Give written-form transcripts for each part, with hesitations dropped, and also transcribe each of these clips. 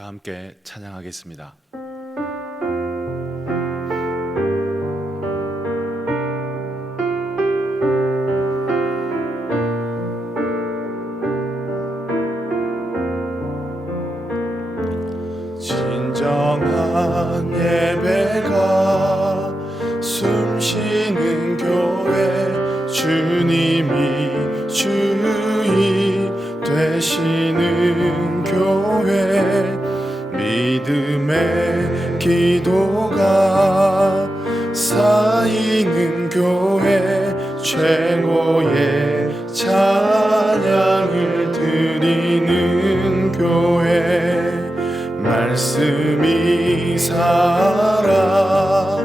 다 함께 찬양하겠습니다. 진정한 예배가 숨쉬는 교회, 주님이 주인 되시는 교회, 믿음의 기도가 쌓이는 교회, 최고의 찬양을 드리는 교회, 말씀이 살아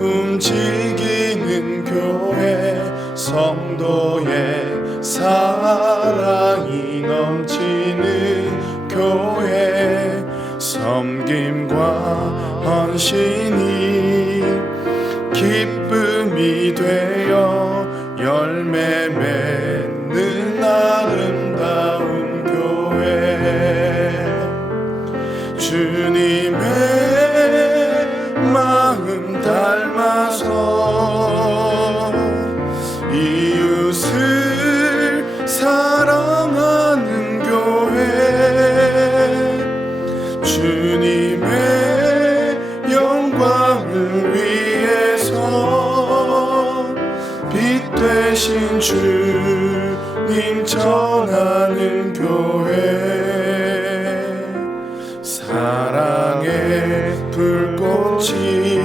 움직이는 교회, 성도의 사랑이 넘치는 교회, 섬김과 헌신이 기쁨이 되어 열매 맺는 아름다운 교회, 주님의 마음 닮아서 이웃을 사랑하는 교회, 주님의 영광을 위해서 빛 되신 주님 전하는 교회, 사랑의 불꽃이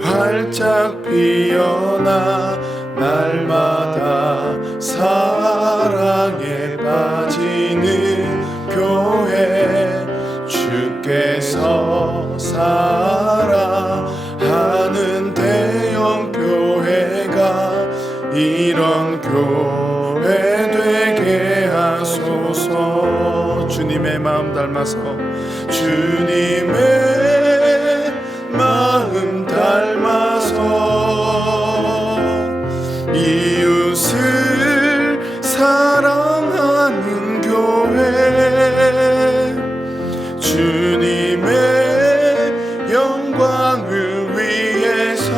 활짝 피어나 날마다 사랑에 빠지는 교회, 주께서 사랑하는 대형 교회가 이런 교회 되게 하소서. 주님의 마음 닮아서, 주님의 마음 닮아서 이웃을 사랑하는 교회, 주님의 영광을 위해서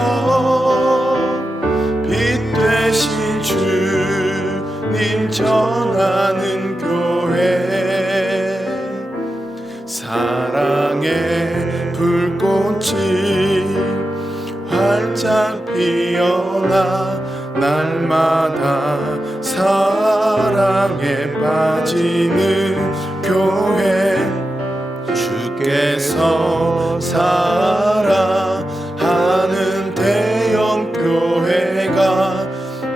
빛 되신 주님 전하는 교회, 사랑의 불꽃이 활짝 피어나 날마다 사랑에 빠지는 교회, 주께서 사랑하는 대형 교회가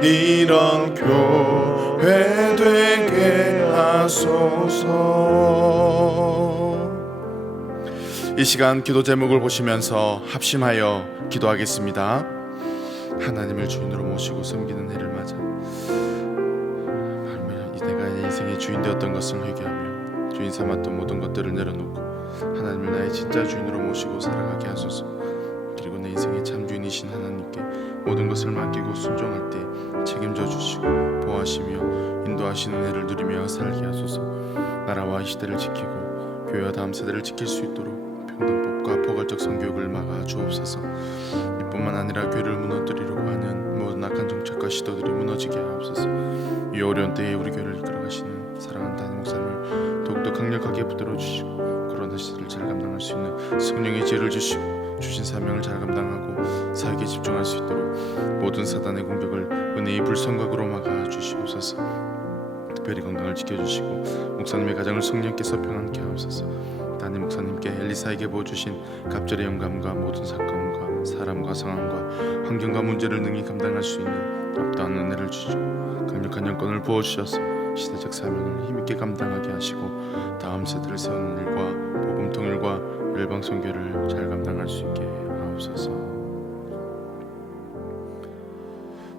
이런 교회 되게 하소서. 이 시간 기도 제목을 보시면서 합심하여 기도하겠습니다. 하나님을 주인으로 모시고 섬기는 해를 맞아 내가 내 인생의 주인 되었던 것을 회개하며 주인 삼았던 모든 것들을 내려놓고 하나님을 나의 진짜 주인으로 모시고 살아가게 하소서. 그리고 내 인생의 참 주인이신 하나님께 모든 것을 맡기고 순종할 때 책임져 주시고 보호하시며 인도하시는 은혜를 누리며 살게 하소서. 나라와 이 시대를 지키고 교회와 다음 세대를 지킬 수 있도록 평등법과 포괄적 성교육을 막아 주옵소서. 이뿐만 아니라 교회를 무너뜨리려고 하는 모든 악한 정책과 시도들이 무너지게 하옵소서. 이 어려운 때에 우리 교회를 이끌어가시는 사랑하는 담임 목사님을 더욱더 강력하게 붙들어 주시고 그런 시대를 잘 감당할 수 있는 성령의 지혜를 주시고 주신 사명을 잘 감당하고 사역에 집중할 수 있도록 모든 사단의 공격을 은혜의 불성각으로 막아 주시옵소서. 특별히 건강을 지켜주시고 목사님의 가정을 성령께서 평안케 하옵소서. 담임 목사님께 엘리사에게 보여주신 갑절의 영감과 모든 사건과 사람과 상황과 환경과 문제를 능히 감당할 수 있는 압도한 은혜를 주시고 강력한 영권을 부어주셔서 시대적 사명을 힘있게 감당하게 하시고 다음 세대를 세우는 일과 복음 통일과 열방 선교를 잘 감당할 수 있게 하옵소서.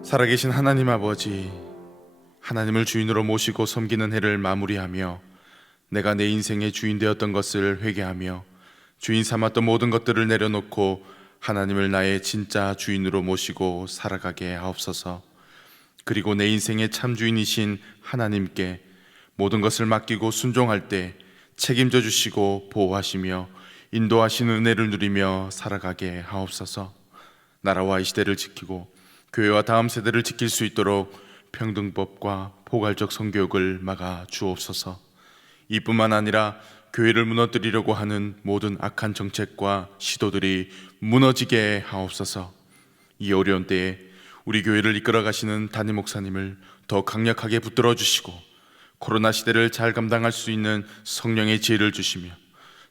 살아계신 하나님 아버지, 하나님을 주인으로 모시고 섬기는 해를 마무리하며 내가 내 인생의 주인 되었던 것을 회개하며 주인 삼았던 모든 것들을 내려놓고 하나님을 나의 진짜 주인으로 모시고 살아가게 하옵소서. 그리고 내 인생의 참 주인이신 하나님께 모든 것을 맡기고 순종할 때 책임져 주시고 보호하시며 인도하시는 은혜를 누리며 살아가게 하옵소서. 나라와 이 시대를 지키고 교회와 다음 세대를 지킬 수 있도록 평등법과 포괄적 성교육을 막아 주옵소서. 이뿐만 아니라 교회를 무너뜨리려고 하는 모든 악한 정책과 시도들이 무너지게 하옵소서. 이 어려운 때에 우리 교회를 이끌어 가시는 담임 목사님을 더 강력하게 붙들어 주시고 코로나 시대를 잘 감당할 수 있는 성령의 지혜를 주시며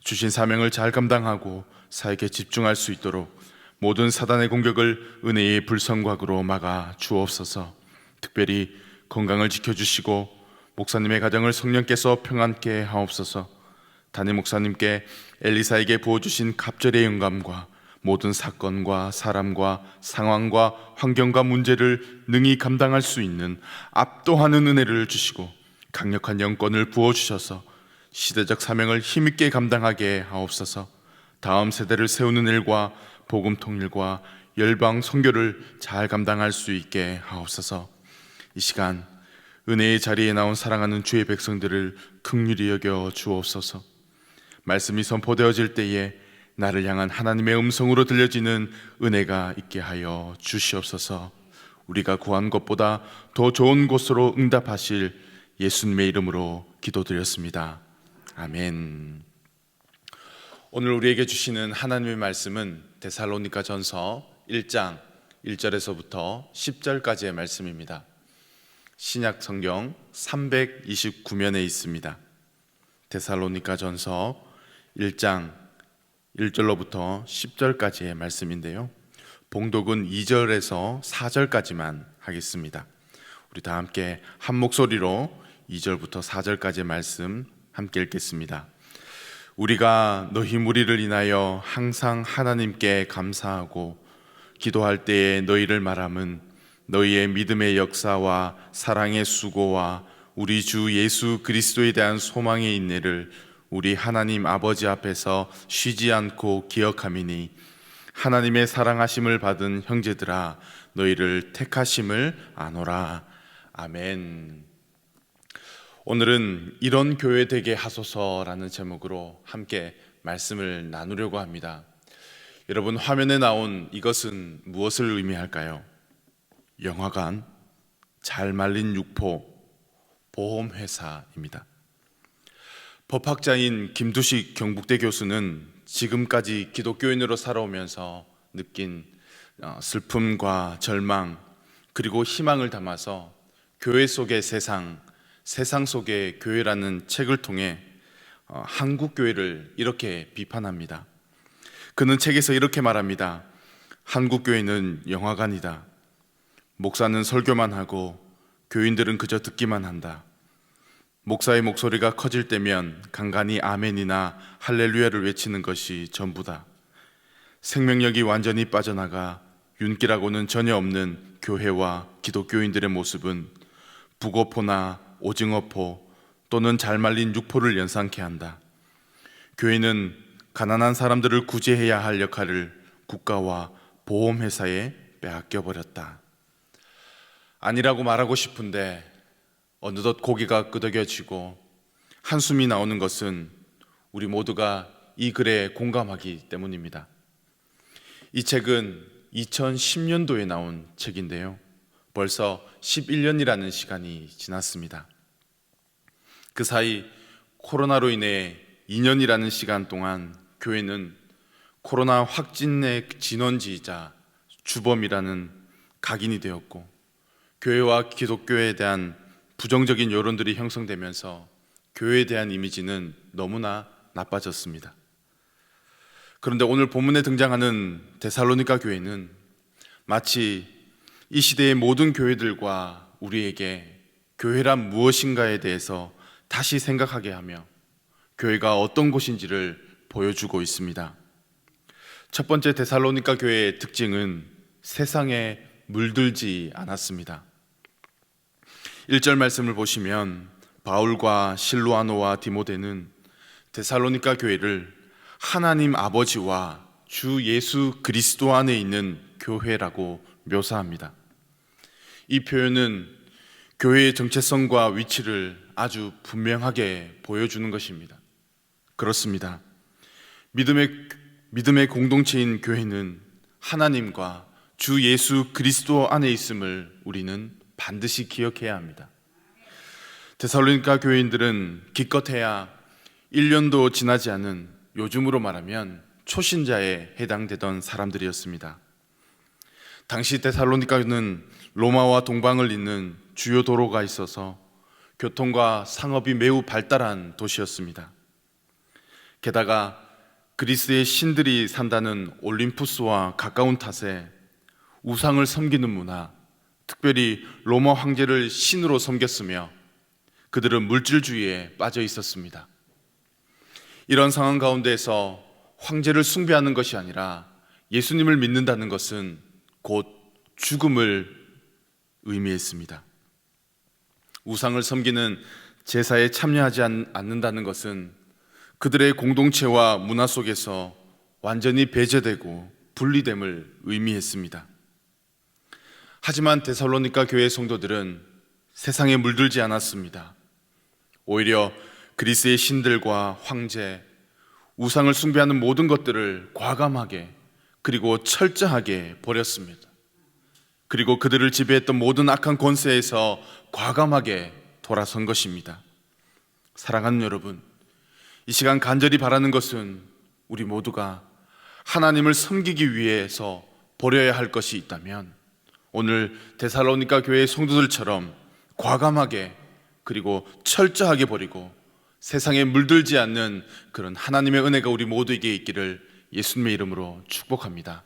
주신 사명을 잘 감당하고 사역에 집중할 수 있도록 모든 사단의 공격을 은혜의 불성곽으로 막아 주옵소서. 특별히 건강을 지켜주시고 목사님의 가정을 성령께서 평안케 하옵소서. 담임 목사님께 엘리사에게 부어주신 갑절의 영감과 모든 사건과 사람과 상황과 환경과 문제를 능히 감당할 수 있는 압도하는 은혜를 주시고 강력한 영권을 부어주셔서 시대적 사명을 힘있게 감당하게 하옵소서. 다음 세대를 세우는 일과 복음 통일과 열방 선교를 잘 감당할 수 있게 하옵소서. 이 시간 은혜의 자리에 나온 사랑하는 주의 백성들을 긍휼히 여겨 주옵소서. 말씀이 선포되어질 때에 나를 향한 하나님의 음성으로 들려지는 은혜가 있게 하여 주시옵소서. 우리가 구한 것보다 더 좋은 곳으로 응답하실 예수님의 이름으로 기도드렸습니다. 아멘. 오늘 우리에게 주시는 하나님의 말씀은 데살로니가 전서 1장 1절에서부터 10절까지의 말씀입니다. 신약 성경 329면에 있습니다. 데살로니가 전서 1장 1절로부터 10절까지의 말씀인데요, 봉독은 2절에서 4절까지만 하겠습니다. 우리 다 함께 한 목소리로 2절부터 4절까지의 말씀 함께 읽겠습니다. 우리가 너희 무리를 인하여 항상 하나님께 감사하고 기도할 때에 너희를 말함은 너희의 믿음의 역사와 사랑의 수고와 우리 주 예수 그리스도에 대한 소망의 인내를 우리 하나님 아버지 앞에서 쉬지 않고 기억함이니, 하나님의 사랑하심을 받은 형제들아 너희를 택하심을 아노라. 아멘. 오늘은 이런 교회 되게 하소서라는 제목으로 함께 말씀을 나누려고 합니다. 여러분, 화면에 나온 이것은 무엇을 의미할까요? 영화관, 잘 말린 육포, 보험회사입니다. 법학자인 김두식 경북대 교수는 지금까지 기독교인으로 살아오면서 느낀 슬픔과 절망 그리고 희망을 담아서 교회 속의 세상, 세상 속의 교회라는 책을 통해 한국 교회를 이렇게 비판합니다. 그는 책에서 이렇게 말합니다. 한국 교회는 영화관이다. 목사는 설교만 하고 교인들은 그저 듣기만 한다. 목사의 목소리가 커질 때면 간간히 아멘이나 할렐루야를 외치는 것이 전부다. 생명력이 완전히 빠져나가 윤기라고는 전혀 없는 교회와 기독교인들의 모습은 북어포나 오징어포 또는 잘 말린 육포를 연상케 한다. 교회는 가난한 사람들을 구제해야 할 역할을 국가와 보험회사에 빼앗겨버렸다. 아니라고 말하고 싶은데 어느덧 고개가 끄덕여지고 한숨이 나오는 것은 우리 모두가 이 글에 공감하기 때문입니다. 이 책은 2010년도에 나온 책인데요, 벌써 11년이라는 시간이 지났습니다. 그 사이 코로나로 인해 2년이라는 시간 동안 교회는 코로나 확진의 진원지이자 주범이라는 각인이 되었고, 교회와 기독교에 대한 부정적인 여론들이 형성되면서 교회에 대한 이미지는 너무나 나빠졌습니다. 그런데 오늘 본문에 등장하는 데살로니가 교회는 마치 이 시대의 모든 교회들과 우리에게 교회란 무엇인가에 대해서 다시 생각하게 하며 교회가 어떤 곳인지를 보여주고 있습니다. 첫 번째, 데살로니가 교회의 특징은 세상에 물들지 않았습니다. 1절 말씀을 보시면 바울과 실로아노와 디모데는 데살로니가 교회를 하나님 아버지와 주 예수 그리스도 안에 있는 교회라고 묘사합니다. 이 표현은 교회의 정체성과 위치를 아주 분명하게 보여주는 것입니다. 그렇습니다. 믿음의 공동체인 교회는 하나님과 주 예수 그리스도 안에 있음을 우리는 반드시 기억해야 합니다. 데살로니가 교회인들은 기껏해야 1년도 지나지 않은 요즘으로 말하면 초신자에 해당되던 사람들이었습니다. 당시 데살로니가는 로마와 동방을 잇는 주요 도로가 있어서 교통과 상업이 매우 발달한 도시였습니다. 게다가 그리스의 신들이 산다는 올림푸스와 가까운 탓에 우상을 섬기는 문화, 특별히 로마 황제를 신으로 섬겼으며 그들은 물질주의에 빠져 있었습니다. 이런 상황 가운데에서 황제를 숭배하는 것이 아니라 예수님을 믿는다는 것은 곧 죽음을 의미했습니다. 우상을 섬기는 제사에 참여하지 않는다는 것은 그들의 공동체와 문화 속에서 완전히 배제되고 분리됨을 의미했습니다. 하지만 데살로니가 교회 성도들은 세상에 물들지 않았습니다. 오히려 그리스의 신들과 황제, 우상을 숭배하는 모든 것들을 과감하게 그리고 철저하게 버렸습니다. 그리고 그들을 지배했던 모든 악한 권세에서 과감하게 돌아선 것입니다. 사랑하는 여러분, 이 시간 간절히 바라는 것은 우리 모두가 하나님을 섬기기 위해서 버려야 할 것이 있다면 오늘 데살로니가 교회의 성도들처럼 과감하게 그리고 철저하게 버리고 세상에 물들지 않는 그런 하나님의 은혜가 우리 모두에게 있기를 예수님의 이름으로 축복합니다.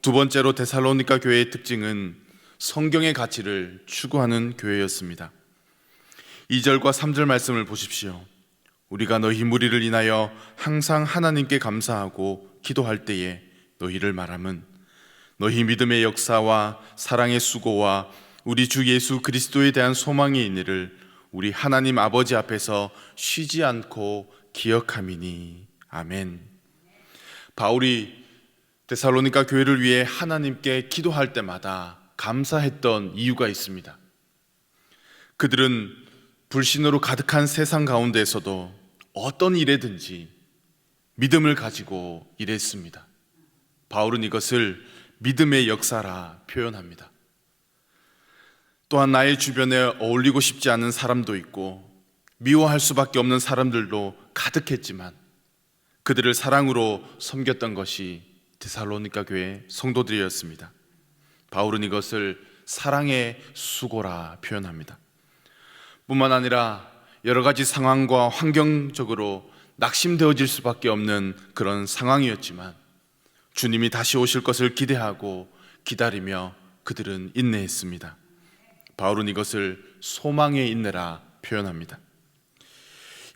두 번째로 데살로니가 교회의 특징은 성경의 가치를 추구하는 교회였습니다. 2절과 3절 말씀을 보십시오. 우리가 너희 무리를 인하여 항상 하나님께 감사하고 기도할 때에 너희를 말함은 너희 믿음의 역사와 사랑의 수고와 우리 주 예수 그리스도에 대한 소망이 있니를 우리 하나님 아버지 앞에서 쉬지 않고 기억함이니. 아멘. 바울이 데살로니가 교회를 위해 하나님께 기도할 때마다 감사했던 이유가 있습니다. 그들은 불신으로 가득한 세상 가운데에서도 어떤 일에든지 믿음을 가지고 일했습니다. 바울은 이것을 믿음의 역사라 표현합니다. 또한 나의 주변에 어울리고 싶지 않은 사람도 있고 미워할 수밖에 없는 사람들도 가득했지만 그들을 사랑으로 섬겼던 것이 데살로니가 교회 성도들이었습니다. 바울은 이것을 사랑의 수고라 표현합니다. 뿐만 아니라 여러 가지 상황과 환경적으로 낙심되어질 수밖에 없는 그런 상황이었지만 주님이 다시 오실 것을 기대하고 기다리며 그들은 인내했습니다. 바울은 이것을 소망의 인내라 표현합니다.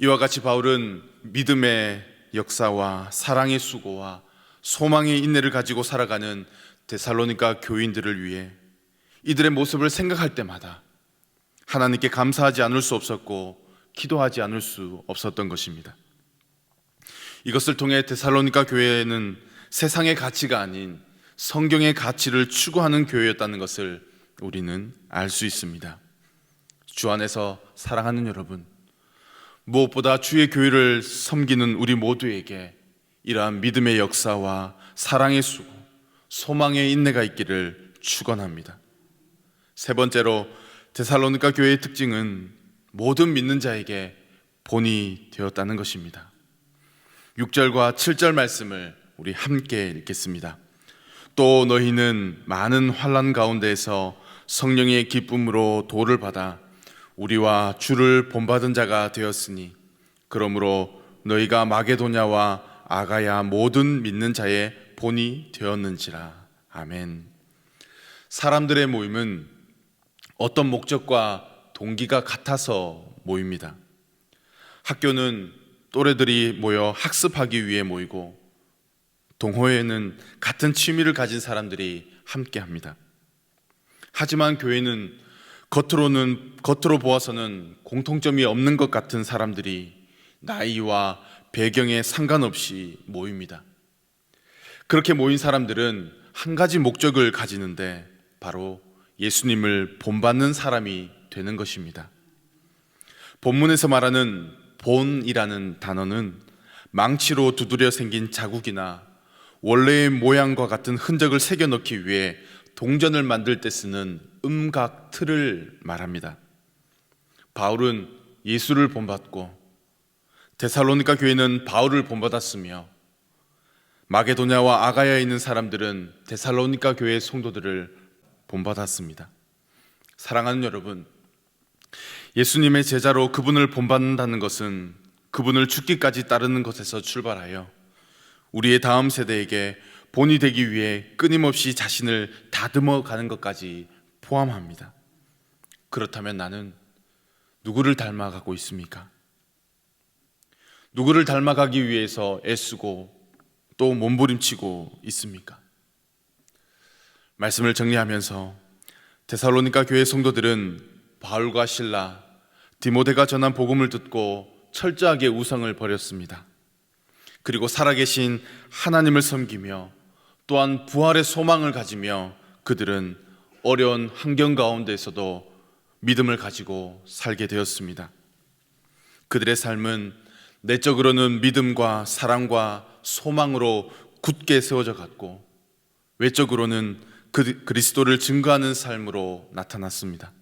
이와 같이 바울은 믿음의 역사와 사랑의 수고와 소망의 인내를 가지고 살아가는 데살로니가 교인들을 위해 이들의 모습을 생각할 때마다 하나님께 감사하지 않을 수 없었고 기도하지 않을 수 없었던 것입니다. 이것을 통해 데살로니가 교회는 세상의 가치가 아닌 성경의 가치를 추구하는 교회였다는 것을 우리는 알 수 있습니다. 주 안에서 사랑하는 여러분, 무엇보다 주의 교회를 섬기는 우리 모두에게 이러한 믿음의 역사와 사랑의 수고, 소망의 인내가 있기를 축원합니다. 세 번째로 데살로니가 교회의 특징은 모든 믿는 자에게 본이 되었다는 것입니다. 6절과 7절 말씀을 우리 함께 읽겠습니다. 또 너희는 많은 환난 가운데에서 성령의 기쁨으로 도를 받아 우리와 주를 본받은 자가 되었으니 그러므로 너희가 마게도냐와 아가야 모든 믿는 자의 본이 되었는지라. 아멘. 사람들의 모임은 어떤 목적과 동기가 같아서 모입니다. 학교는 또래들이 모여 학습하기 위해 모이고 동호회는 같은 취미를 가진 사람들이 함께 합니다. 하지만 교회는 겉으로 보아서는 공통점이 없는 것 같은 사람들이 나이와 배경에 상관없이 모입니다. 그렇게 모인 사람들은 한 가지 목적을 가지는데 바로 예수님을 본받는 사람이 되는 것입니다. 본문에서 말하는 본이라는 단어는 망치로 두드려 생긴 자국이나 원래의 모양과 같은 흔적을 새겨넣기 위해 동전을 만들 때 쓰는 음각 틀을 말합니다. 바울은 예수를 본받고 데살로니가 교회는 바울을 본받았으며 마게도냐와 아가야에 있는 사람들은 데살로니가 교회의 성도들을 본받았습니다. 사랑하는 여러분, 예수님의 제자로 그분을 본받는다는 것은 그분을 죽기까지 따르는 것에서 출발하여 우리의 다음 세대에게 본이 되기 위해 끊임없이 자신을 다듬어 가는 것까지 포함합니다. 그렇다면 나는 누구를 닮아가고 있습니까? 누구를 닮아가기 위해서 애쓰고 또 몸부림치고 있습니까? 말씀을 정리하면서 데살로니가 교회 성도들은 바울과 실라, 디모데가 전한 복음을 듣고 철저하게 우상을 버렸습니다. 그리고 살아계신 하나님을 섬기며 또한 부활의 소망을 가지며 그들은 어려운 환경 가운데에서도 믿음을 가지고 살게 되었습니다. 그들의 삶은 내적으로는 믿음과 사랑과 소망으로 굳게 세워져 갔고 외적으로는 그리스도를 증거하는 삶으로 나타났습니다.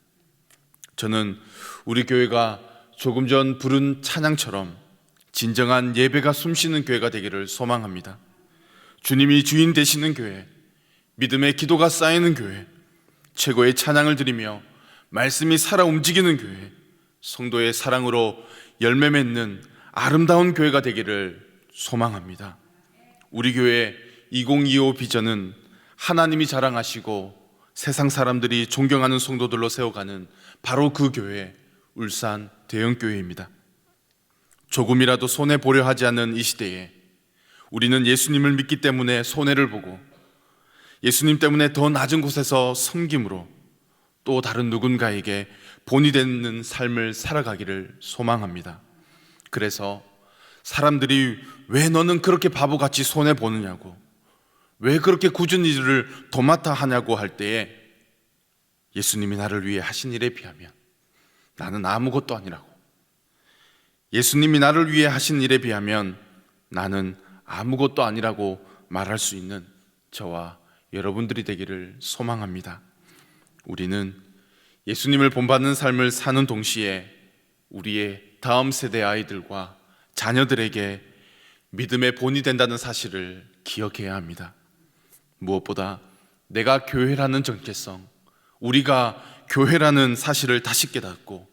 저는 우리 교회가 조금 전 부른 찬양처럼 진정한 예배가 숨쉬는 교회가 되기를 소망합니다. 주님이 주인 되시는 교회, 믿음의 기도가 쌓이는 교회, 최고의 찬양을 드리며 말씀이 살아 움직이는 교회, 성도의 사랑으로 열매 맺는 아름다운 교회가 되기를 소망합니다. 우리 교회 2025 비전은 하나님이 자랑하시고 세상 사람들이 존경하는 성도들로 세워가는 바로 그 교회, 울산 대형교회입니다. 조금이라도 손해보려 하지 않는 이 시대에 우리는 예수님을 믿기 때문에 손해를 보고 예수님 때문에 더 낮은 곳에서 섬김으로 또 다른 누군가에게 본이 되는 삶을 살아가기를 소망합니다. 그래서 사람들이 왜 너는 그렇게 바보같이 손해보느냐고, 왜 그렇게 굳은 일을 도맡아 하냐고 할 때에 예수님이 나를 위해 하신 일에 비하면 나는 아무것도 아니라고, 예수님이 나를 위해 하신 일에 비하면 나는 아무것도 아니라고 말할 수 있는 저와 여러분들이 되기를 소망합니다. 우리는 예수님을 본받는 삶을 사는 동시에 우리의 다음 세대 아이들과 자녀들에게 믿음의 본이 된다는 사실을 기억해야 합니다. 무엇보다 내가 교회라는 정체성, 우리가 교회라는 사실을 다시 깨닫고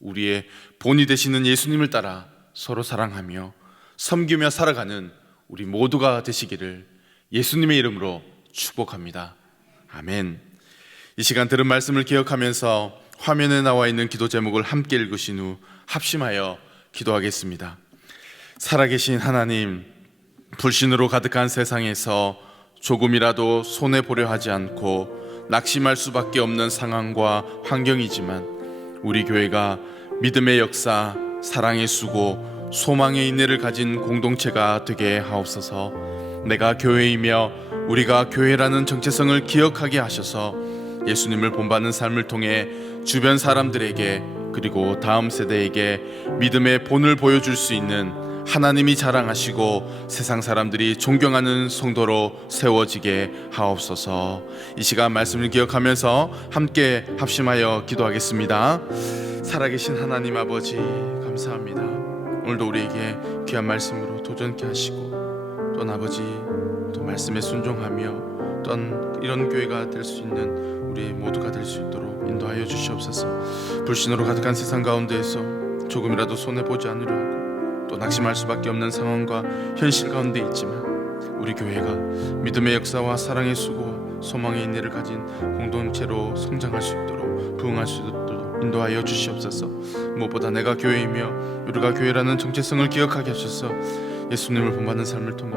우리의 본이 되시는 예수님을 따라 서로 사랑하며 섬기며 살아가는 우리 모두가 되시기를 예수님의 이름으로 축복합니다. 아멘. 이 시간 들은 말씀을 기억하면서 화면에 나와 있는 기도 제목을 함께 읽으신 후 합심하여 기도하겠습니다. 살아계신 하나님, 불신으로 가득한 세상에서 조금이라도 손해보려 하지 않고 낙심할 수밖에 없는 상황과 환경이지만 우리 교회가 믿음의 역사, 사랑의 수고, 소망의 인내를 가진 공동체가 되게 하옵소서. 내가 교회이며 우리가 교회라는 정체성을 기억하게 하셔서 예수님을 본받는 삶을 통해 주변 사람들에게 그리고 다음 세대에게 믿음의 본을 보여줄 수 있는 하나님이 자랑하시고 세상 사람들이 존경하는 성도로 세워지게 하옵소서. 이 시간 말씀을 기억하면서 함께 합심하여 기도하겠습니다. 살아계신 하나님 아버지, 감사합니다. 오늘도 우리에게 귀한 말씀으로 도전케 하시고 또 아버지 또 말씀에 순종하며 또한 이런 교회가 될 수 있는 우리 모두가 될 수 있도록 인도하여 주시옵소서. 불신으로 가득한 세상 가운데에서 조금이라도 손해보지 않으려 하고 또 낙심할 수밖에 없는 상황과 현실 가운데 있지만 우리 교회가 믿음의 역사와 사랑의 수고, 소망의 인내를 가진 공동체로 성장할 수 있도록 부흥할 수 있도록 인도하여 주시옵소서. 무엇보다 내가 교회이며 우리가 교회라는 정체성을 기억하게 하셔서 예수님을 본받는 삶을 통해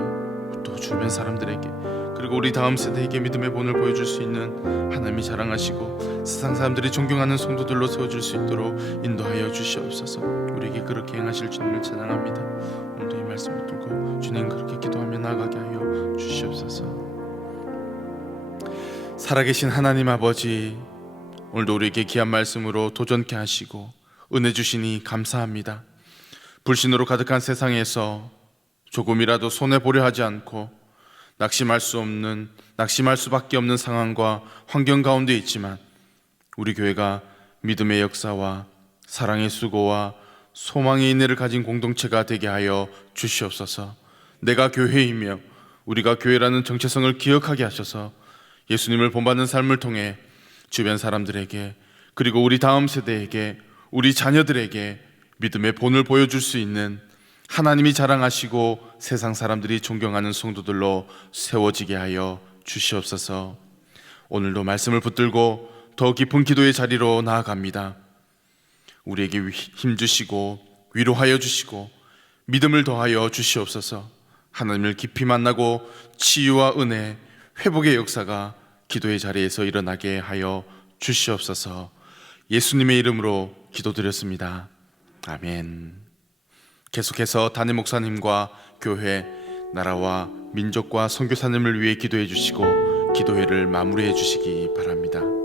또 주변 사람들에게 그리고 우리 다음 세대에게 믿음의 본을 보여줄 수 있는 하나님이 자랑하시고 세상 사람들이 존경하는 성도들로 세워줄 수 있도록 인도하여 주시옵소서. 우리에게 그렇게 행하실 주님을 찬양합니다. 오늘도 이 말씀을 듣고 주님 그렇게 기도하며 나아가게 하여 주시옵소서. 살아계신 하나님 아버지, 오늘도 우리에게 귀한 말씀으로 도전케 하시고 은혜 주시니 감사합니다. 불신으로 가득한 세상에서 조금이라도 손해 보려 하지 않고 낙심할 수밖에 없는 상황과 환경 가운데 있지만 우리 교회가 믿음의 역사와 사랑의 수고와 소망의 인내를 가진 공동체가 되게 하여 주시옵소서. 내가 교회이며 우리가 교회라는 정체성을 기억하게 하셔서 예수님을 본받는 삶을 통해 주변 사람들에게, 그리고 우리 다음 세대에게, 우리 자녀들에게 믿음의 본을 보여줄 수 있는 하나님이 자랑하시고 세상 사람들이 존경하는 성도들로 세워지게 하여 주시옵소서. 오늘도 말씀을 붙들고 더 깊은 기도의 자리로 나아갑니다. 우리에게 힘주시고 위로하여 주시고 믿음을 더하여 주시옵소서. 하나님을 깊이 만나고 치유와 은혜, 회복의 역사가 기도의 자리에서 일어나게 하여 주시옵소서. 예수님의 이름으로 기도드렸습니다. 아멘. 계속해서 담임 목사님과 교회, 나라와 민족과 선교사님을 위해 기도해 주시고 기도회를 마무리해 주시기 바랍니다.